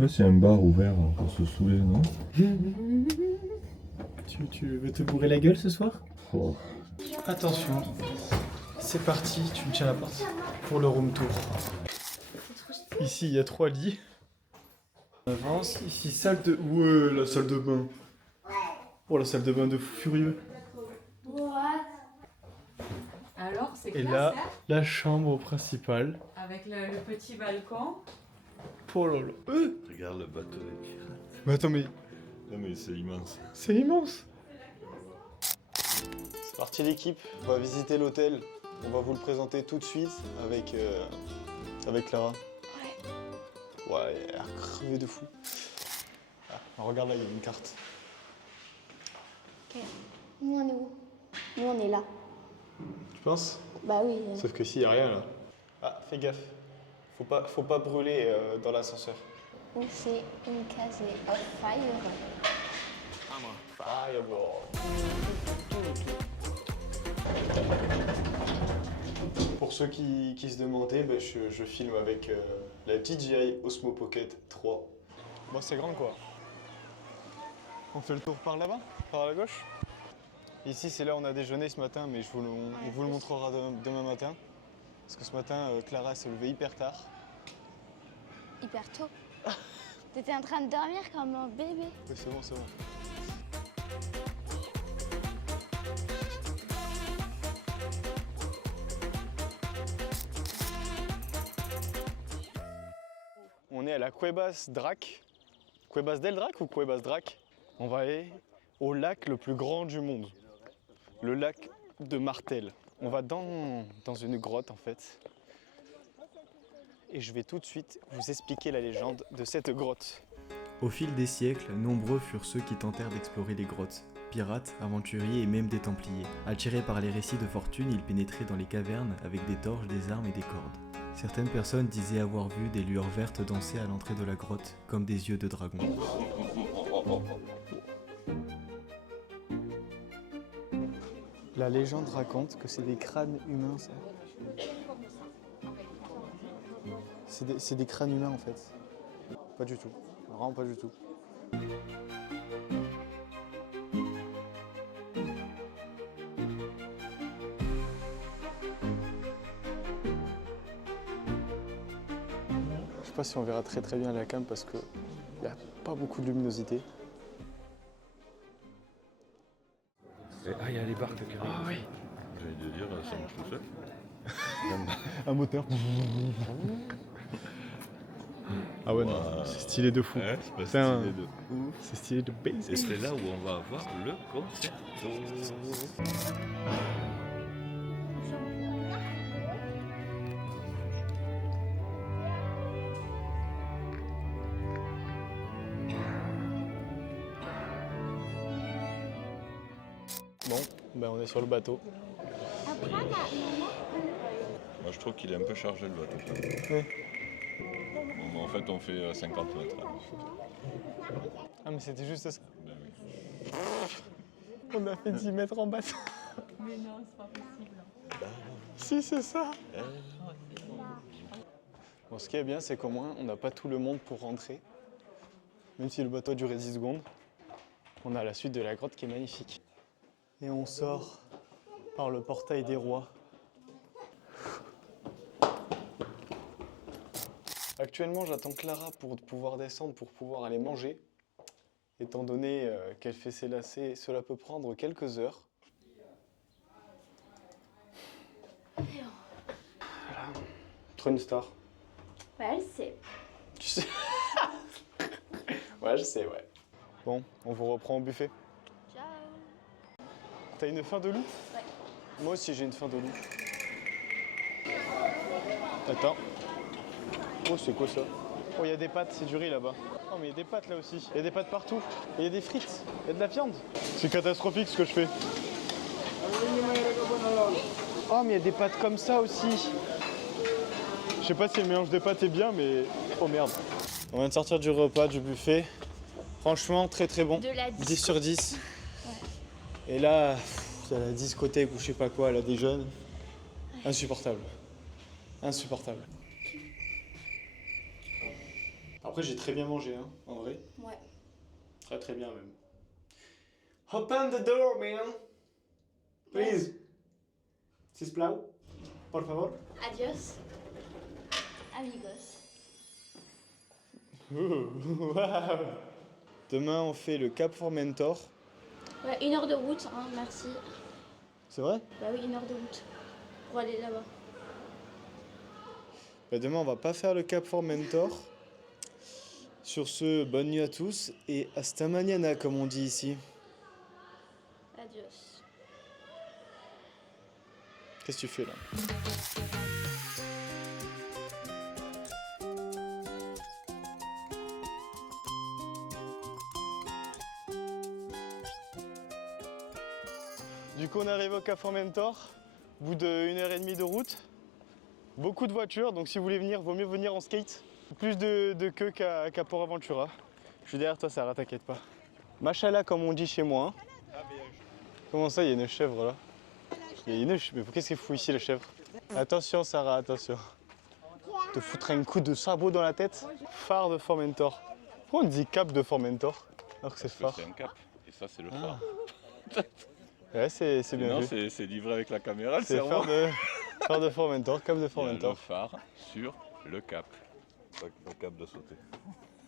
Là, c'est un bar ouvert pour se saouler, non? Tu veux te bourrer la gueule ce soir? Oh. Attention, c'est parti, tu me tiens la porte pour le room tour. Ici, il y a 3 lits. On avance, ici, salle de... Ouais, la salle de bain. Oh, la salle de bain de fou furieux. Alors, c'est Et classe, là, hein, la chambre principale. avec le petit balcon. Oh là là. Regarde le bateau des pirates. Mais attends, mais Non, mais c'est immense. c'est immense. C'est parti l'équipe, on va visiter l'hôtel. On va vous le présenter tout de suite avec Clara. Ouais, elle a l'air crevée de fou. Ah, regarde là, il y a une carte. Ok. Nous, on est où? Nous, on est là. Tu penses? Bah oui. Sauf que s'il n'y a rien là. Ah, fais gaffe. Faut pas brûler dans l'ascenseur. Où c'est une case of fire. Fireball. Pour ceux qui se demandaient, ben, je filme avec la DJI Osmo Pocket 3. Bon, c'est grand quoi. On fait le tour par là-bas, par la gauche. Ici, c'est là où on a déjeuné ce matin, mais on vous le montrera demain matin. Parce que ce matin, Clara s'est levée hyper tard. Hyper tôt. T'étais en train de dormir comme un bébé. Oui, c'est bon, c'est bon. On est à la Cuevas Drac. Cuevas del Drac ou Cuevas Drac? On va aller au lac le plus grand du monde. Le lac de Martel. On va dans une grotte en fait. Et je vais tout de suite vous expliquer la légende de cette grotte. Au fil des siècles, nombreux furent ceux qui tentèrent d'explorer les grottes. Pirates, aventuriers et même des Templiers. Attirés par les récits de fortune, ils pénétraient dans les cavernes avec des torches, des armes et des cordes. Certaines personnes disaient avoir vu des lueurs vertes danser à l'entrée de la grotte, comme des yeux de dragon. La légende raconte que c'est des crânes humains, ça. C'est des crânes humains en fait. Pas du tout. Vraiment pas du tout. Je sais pas si on verra très bien la cam parce que il n'y a pas beaucoup de luminosité. Ah, il y a les barques qui arrivent. Ah oui. J'allais te dire, ça marche tout seul. Un moteur. Ah ouais, non, Wow. c'est stylé de fou. Ouais, c'est pas C'est un- stylé de ouf. C'est stylé de base. Et c'est là où on va avoir le concerto. Bon, ben on est sur le bateau. Moi, je trouve qu'il est un peu chargé le bateau. Ouais. Bon, en fait, on fait 50 mètres. Ah mais c'était juste ça. Ben oui. On a fait 10 mètres en bateau. Mais non, c'est pas possible. Si c'est ça. Bon, ce qui est bien, c'est qu'au moins, on n'a pas tout le monde pour rentrer. Même si le bateau a duré 10 secondes, on a la suite de la grotte qui est magnifique. Et on sort par le portail des rois. Actuellement, j'attends Clara pour pouvoir descendre, pour pouvoir aller manger. Étant donné qu'elle fait ses lacets, cela peut prendre quelques heures. Voilà. Trop une star. Ouais, elle sait. Tu sais. Ouais, je sais, ouais. Bon, on vous reprend au buffet. Ciao. T'as une faim de loup? Ouais. Moi aussi, j'ai une faim de loup. Attends. Oh, c'est quoi ça? Oh, il y a des pâtes, c'est du riz là-bas. Oh, mais il y a des pâtes là aussi. Il y a des pâtes partout. Et il y a des frites. Il y a de la viande. C'est catastrophique ce que je fais. Oh, mais il y a des pâtes comme ça aussi. Je sais pas si le mélange des pâtes est bien, mais... Oh merde. On vient de sortir du repas, du buffet. Franchement, très très bon. De la 10 sur 10. Et là, il y a la discothèque ou je sais pas quoi, là, des jeunes. Insupportable. Insupportable. Après, j'ai très bien mangé, hein, en vrai. Ouais. Très très bien même. Open the door, man. Please. Cisplau. Por favor. Adios. Amigos. Wow. Demain, on fait le Cap Formentor. Ouais, 1 heure de route, hein, merci. C'est vrai? Bah oui, 1 heure de route pour aller là-bas. Bah, demain, on va pas faire le Cap Formentor. Sur ce, bonne nuit à tous et hasta mañana, comme on dit ici. Adios. Qu'est-ce que tu fais là? Du coup, on arrive au Cap Formentor, au bout d'1 heure et demie de route. Beaucoup de voitures, donc si vous voulez venir, vaut mieux venir en skate. Plus de queue qu'à Port Aventura. Je suis derrière toi, Sarah, t'inquiète pas. Machallah, comme on dit chez moi. Hein. Comment ça, il y a une chèvre là? Il y a une chèvre, mais qu'est-ce qu'elle fout ici, la chèvre? Attention, Sarah, attention. Te foutre un coup de sabot dans la tête. Phare de Formentor. Pourquoi on dit cap de Formentor alors que c'est phare? C'est un cap. Et ça, c'est le phare. Ouais, c'est bien Non, vu. c'est livré avec la caméra, le C'est cerveau. phare de Formentor, cap de Il y a Formentor. le phare sur le cap. Pas cap de sauter.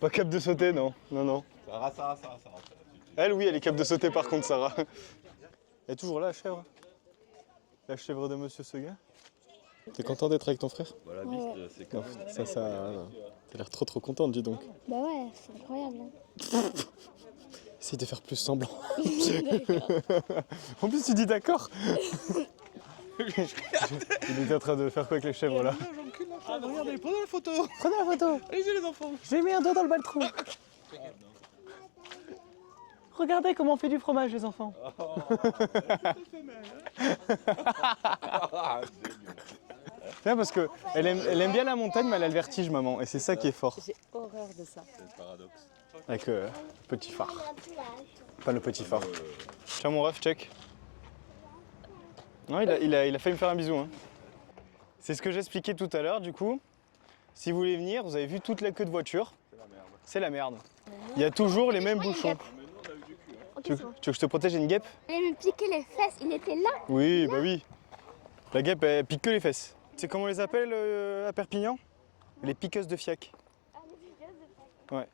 Pas cap de sauter, non. Non, non. Sarah. Elle, oui, elle est cap de sauter par contre, Sarah. Elle est toujours là, la chèvre? La chèvre de Monsieur Seguin? T'es content d'être avec ton frère? Voilà, biste, c'est quand Non, même. ça, t'as l'air trop contente, dis donc. Bah ouais, c'est incroyable. Hein. Essaye de faire plus semblant. D'accord. En plus, tu dis d'accord. Il était en train de faire quoi avec les chèvres là? Regardez, prenez la photo. Prenez la photo. Allez-y les enfants. J'ai mis un doigt dans le baltron. Regardez comment on fait du fromage, les enfants. Bien parce que elle aime bien la montagne, mais elle a le vertige, maman, et c'est ça qui est fort. J'ai horreur de ça. C'est le paradoxe. Avec le petit phare. Pas le petit phare. Tiens mon ref, check. Non, il a failli me faire un bisou. Hein. C'est ce que j'expliquais tout à l'heure, du coup. Si vous voulez venir, vous avez vu toute la queue de voiture. C'est la merde. Il y a toujours les mêmes bouchons. Tu veux que je te protège une guêpe? Il me piquait les fesses, il était là. Oui, bah oui. La guêpe, elle pique que les fesses. C'est comment on les appelle à Perpignan? Les piqueuses de fiac. Ouais.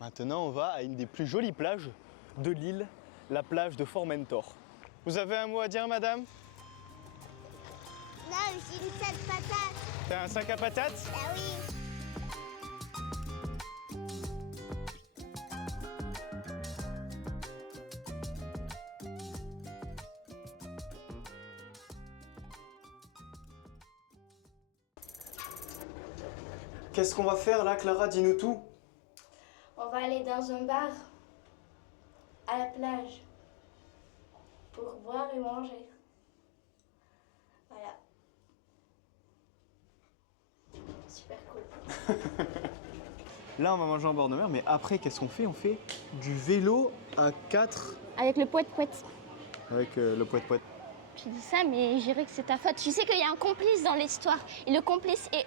Maintenant, on va à une des plus jolies plages de l'île, la plage de Formentor. Vous avez un mot à dire, madame? Non, j'ai une sac patate. T'as un sac à patates? Ah oui. Qu'est-ce qu'on va faire là, Clara? Dis-nous tout. On va aller dans un bar à la plage pour boire et manger. Voilà. Super cool. Là, on va manger en bord de mer, mais après, qu'est-ce qu'on fait? On fait du vélo à 4 Avec le poète-poète. avec le poète-poète. Tu dis ça, mais je dirais que c'est ta faute. Tu sais qu'il y a un complice dans l'histoire. Et le complice est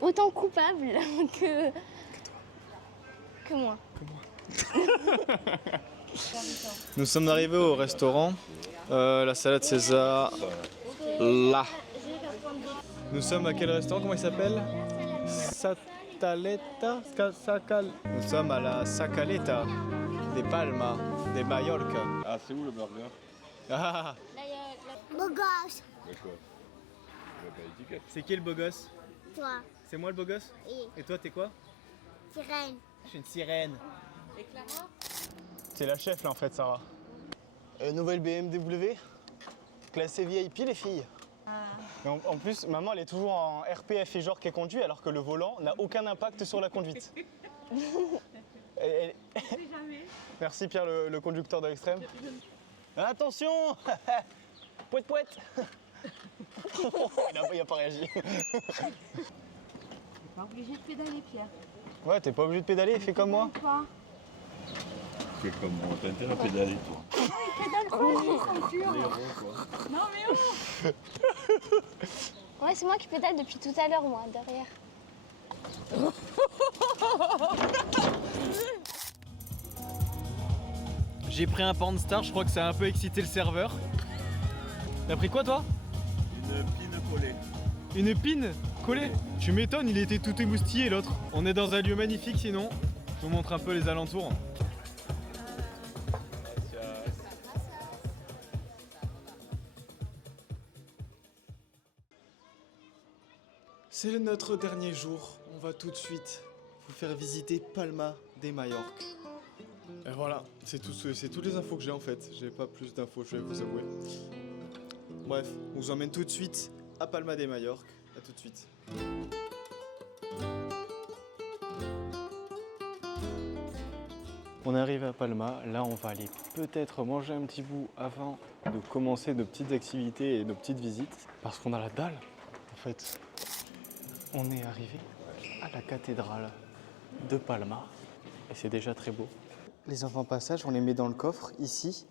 autant coupable que moi. Nous sommes arrivés au restaurant. La salade César. Là. Nous sommes à quel restaurant? Comment il s'appelle? Sataleta. Nous sommes à la Sacaleta de Palma, de Mallorca. Ah, c'est où le burger? Ah, Là, il y a beau gosse. D'accord. Étiquette. c'est qui le beau gosse? Toi, C'est moi le beau gosse? oui, Et toi, t'es quoi? sirène. Je suis une sirène. Et Clara? C'est la chef là en fait, Sarah. Nouvelle BMW, classée VIP les filles. Et en plus, maman elle est toujours en RPF et genre qui conduit alors que le volant n'a aucun impact sur la conduite. Jamais. Merci Pierre le conducteur de l'extrême. Attention. Pouette pouette. Il a pas réagi. Pas obligé de pédaler, Pierre. Ouais, t'es pas obligé de pédaler, fais comme moi. Pas. C'est comme moi, t'as intérêt à pédaler, toi. Non, mais oh! Ouais, c'est moi qui pédale depuis tout à l'heure, moi, derrière. J'ai pris un Pan Star, je crois que ça a un peu excité le serveur. T'as pris quoi toi? Une pine collée. Une pine collée? Tu m'étonnes, il était tout émoustillé l'autre. On est dans un lieu magnifique sinon. Je vous montre un peu les alentours. C'est notre dernier jour, on va tout de suite vous faire visiter Palma de Majorque. Et voilà, c'est toutes les infos que j'ai en fait, j'ai pas plus d'infos, je vais vous avouer. Bref, on vous emmène tout de suite à Palma de Majorque, à tout de suite. On arrive à Palma, là on va aller peut-être manger un petit bout avant de commencer nos petites activités et nos petites visites, parce qu'on a la dalle en fait. On est arrivé à la cathédrale de Palma et c'est déjà très beau. Les enfants passage, on les met dans le coffre ici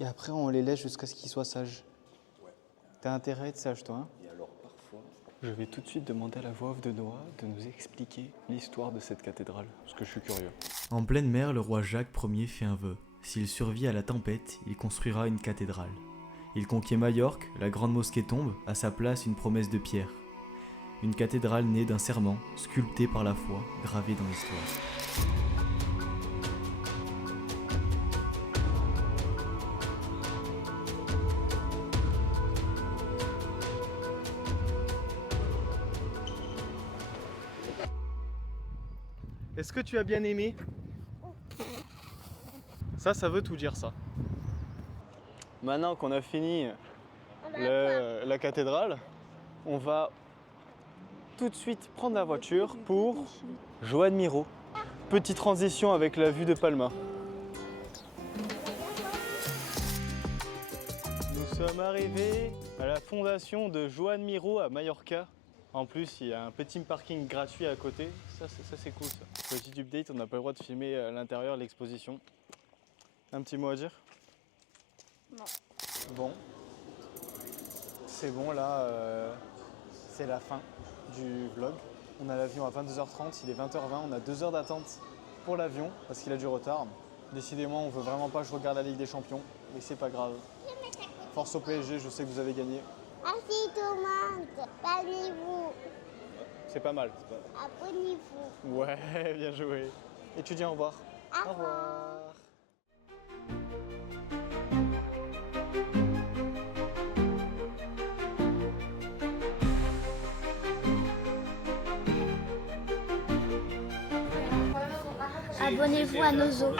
et après on les laisse jusqu'à ce qu'ils soient sages. T'as intérêt à être sage toi, hein? Et alors parfois... Je vais tout de suite demander à la voix off de Noah de nous expliquer l'histoire de cette cathédrale, parce que je suis curieux. En pleine mer, le roi Jacques Ier fait un vœu. S'il survit à la tempête, il construira une cathédrale. Il conquiert Majorque, la grande mosquée tombe, à sa place une promesse de pierre. Une cathédrale née d'un serment, sculpté par la foi, gravé dans l'histoire. Est-ce que tu as bien aimé? Ça veut tout dire ça. Maintenant qu'on a fini la cathédrale, on va tout de suite prendre la voiture pour Joan Miró. Petite transition avec la vue de Palma. Nous sommes arrivés à la fondation de Joan Miró à Mallorca. En plus, il y a un petit parking gratuit à côté. Ça c'est cool ça. Petit update, on n'a pas le droit de filmer à l'intérieur l'exposition. Un petit mot à dire? Non. Bon. C'est bon là, c'est la fin du vlog. On a l'avion à 22h30, il est 20h20, on a 2 heures d'attente pour l'avion parce qu'il a du retard. Décidément, on veut vraiment pas que je regarde la Ligue des Champions, mais c'est pas grave. Force au PSG, je sais que vous avez gagné. Merci tout le monde. Abonnez-vous. C'est pas mal. Abonnez-vous. Ouais, bien joué. Et tu dis au revoir. Au revoir. Abonnez-vous à nos os.